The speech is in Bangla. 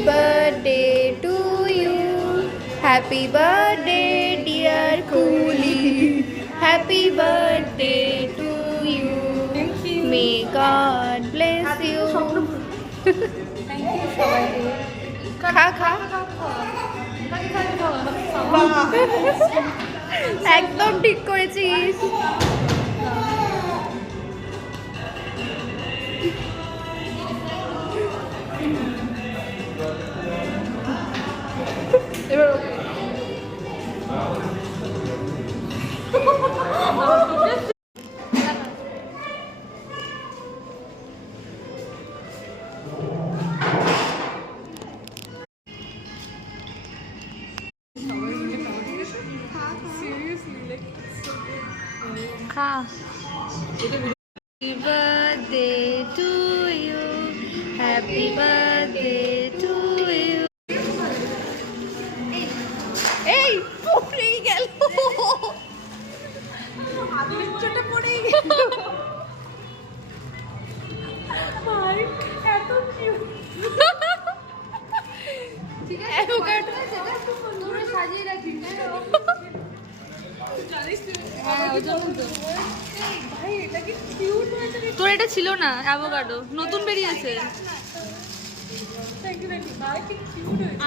birthday to you. Happy birthday, dear Kuli. Happy birthday to you. Thank you. May God bless you. Thank you সবাইকে। খা খা একদম ঠিক করেছিস। এবার খা। Happy birthday to you. Happy birthday to you. এই পড়েই গেল। চোটে পড়েই গেল। ভাই এত কিউট। ঠিক আছে অ্যাভোকাডো সেটা একটু সুন্দর করে সাজিয়ে রাখি। জানিস তুই হ্যাঁ ওই জন্য তো। ভাই এটা কি কিউট হয়েছে রে। তোর এটা ছিল না অ্যাভোকাডো, নতুন বেরিয়েছে। থ্যাংক ইউ ভাই কি কিউট হয়েছে।